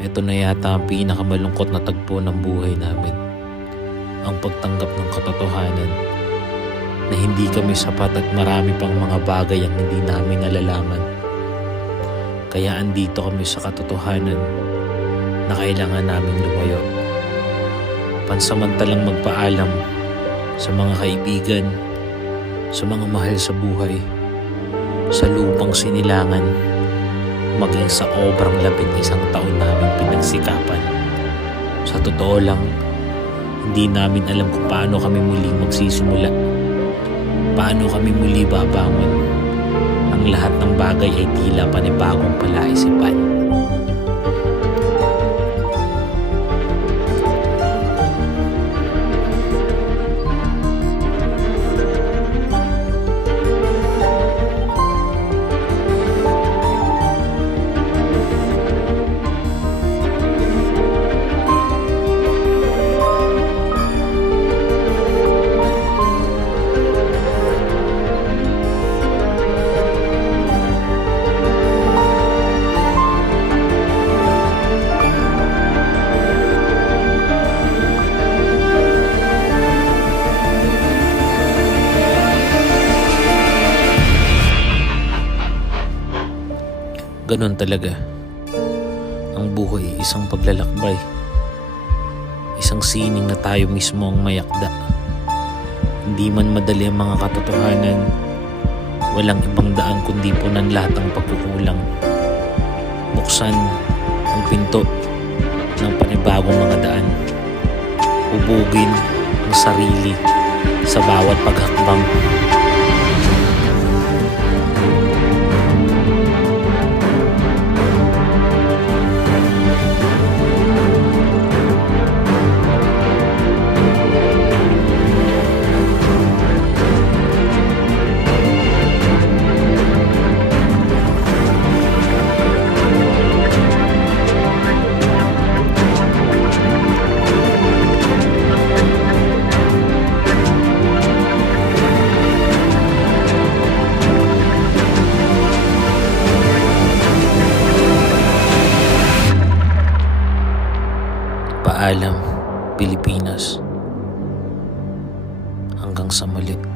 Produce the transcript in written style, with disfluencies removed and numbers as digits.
Ito na yata ang pinakamalungkot na tagpo ng buhay namin. Ang pagtanggap ng katotohanan na hindi kami sapat at marami pang mga bagay ang hindi namin nalalaman. Kaya andito kami sa katotohanan na kailangan naming lumayo. Pansamantalang magpaalam sa mga kaibigan, sa mga mahal sa buhay, sa lupang sinilangan, maging sa obrang 11 taon namin pinagsikapan. Sa totoo lang, hindi namin alam kung paano kami muling magsisimula. Paano kami muli babangon. Ang lahat ng bagay ay tila panibagong palaisipan. Ganon talaga. Ang buhay ay isang paglalakbay. Isang sining na tayo mismo ang mayakda. Hindi man madali ang mga katotohanan, walang ibang daan kundi punan lahat ang pagkukulang. Buksan ang pinto ng panibagong mga daan. Hubugin ang sarili sa bawat paghakbang. Paalam, Pilipinas. Hanggang sa muli.